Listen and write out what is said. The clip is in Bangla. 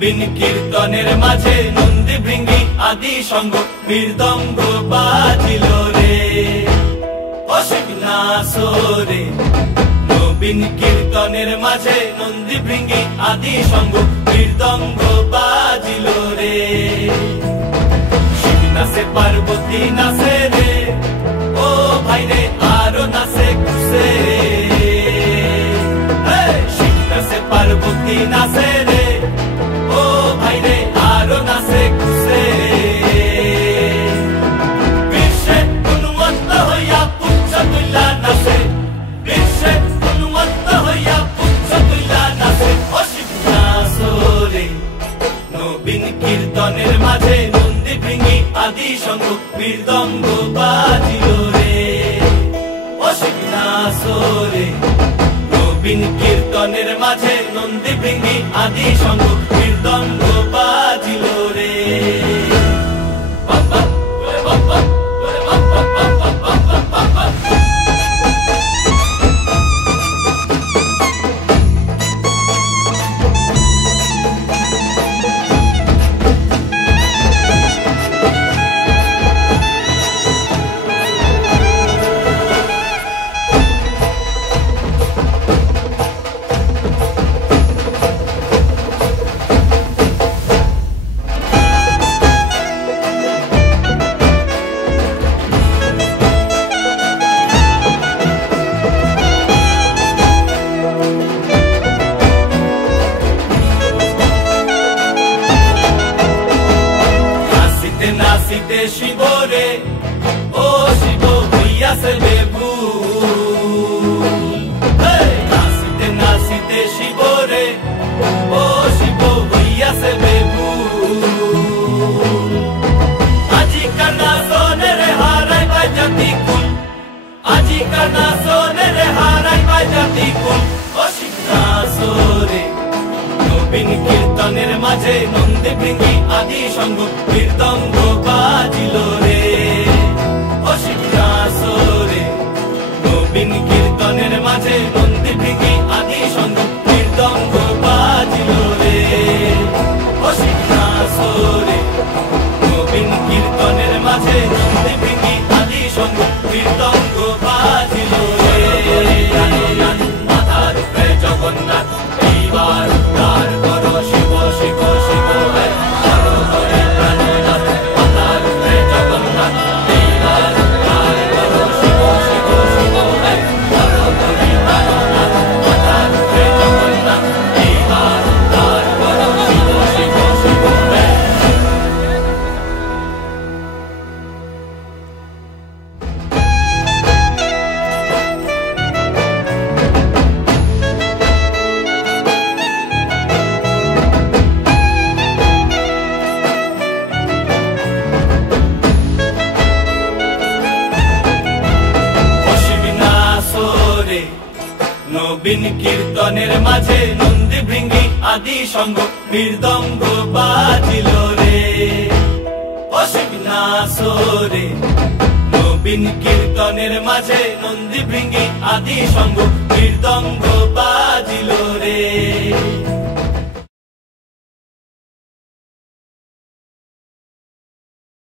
নবীন কীর্তনের মাঝে নন্দী ভৃঙ্গি আদি সঙ্গ মৃদঙ্গ বাজিল রে অশিবনাসরে। নবীন কীর্তনের মাঝে নন্দী ভৃঙ্গি আদি সঙ্গ মৃদঙ্গ বাজিল রে। শিব নাচে পার্বতী নাচে রে, ও ভাই রে আরো নাচে কুসে। শিব নাচে পার্বতী নাচে রে, ও ভাই রে আরো নাচে কুসে। বিশ্বে উন্মত্ত হইয়া পুচ্ছ তুল্লা নাচে, বিশ্বে উন্মত্ত হইয়া পুচ্ছ তুল্লা নাচে অশিবনাসরে। নবীন কীর্তনের মাঝে নন্দী ভৃঙ্গি আদি সঙ্গ মৃদঙ্গ বাজিল রে অশিবনাসরে। নবীন কীর্তনের মাঝে নন্দী ভৃঙ্গি আদি সঙ্গ মৃদঙ্গ বাজিল রে। নাচিতে শিব রে, ও শিব হইয়াছে বেভুল। নাচিতে নাচিতে শিব রে, ও শিব হইয়াছে বেভুল। আজিকার নাচনে রে হারাই পাই জাতি কুল, আজিকার নাচনে রে হারাই পাই জাতি কুল অশিবনাসরে। নবীন কীর্তনের মাঝে নন্দী ভৃঙ্গি আদি সঙ্গ মৃদঙ্গ বাজিল রে অশিবনাসরে। নবীন কীর্তনের মাঝে নন্দী ভৃঙ্গি আদি সঙ্গ মৃদঙ্গ বাজিল রে অশিবনাসরে। নবীন কীর্তনের মাঝে নন্দী ভৃঙ্গি আদি সঙ্গ মৃদঙ্গ বাজিল রে। মাথার উপরে জগন্নাথ এইবার উদ্ধার করো শিব শিব শিব করো করে প্রাণনাথ। মাথার উপরে জগন্নাথ এইবার উদ্ধার করো শিব শিব শিব করো করে প্রাণনাথ। মাথার উপরে জগন্নাথ এইবার উদ্ধার করো শিব শিব শিব। নবীন কীর্তনের মাঝে নন্দী ভৃঙ্গি আদি সঙ্গ মৃদঙ্গ বাজিল রে অশিবনাসরে। নবীন কীর্তনের মাঝে নন্দী ভৃঙ্গি আদি সঙ্গ মৃদঙ্গ বাজিল রে।